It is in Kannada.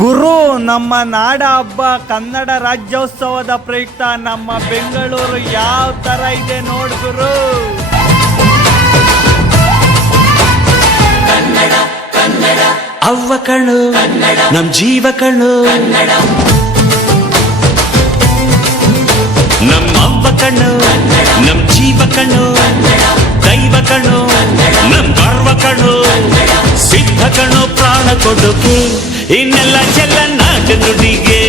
ಗುರು, ನಮ್ಮ ನಾಡ ಹಬ್ಬ ಕನ್ನಡ ರಾಜ್ಯೋತ್ಸವದ ಪ್ರಯುಕ್ತ ನಮ್ಮ ಬೆಂಗಳೂರು ಯಾವ ತರ ಇದೆ ನೋಡ್ ಗುರು. ಅವ್ವ ಕಣ್ಣು ನಮ್ ಜೀವ ಕಣ್ಣು, ನಮ್ಮ ಅವ್ವ ಕಣ್ಣು ನಮ್ ಜೀವ ಕಣ್ಣು, ದೈವ ಕಣ್ಣು ನಮ್ ಗರ್ವ ಕಣ್ಣು, ಸಿದ್ಧ ಕಣ್ಣು ಪ್ರಾಣ ಕೊಡುಗೆ, ಇನ್ನೆಲ್ಲ ಚೆಲ್ಲ ನಾಡು ನುಡಿಗೆ.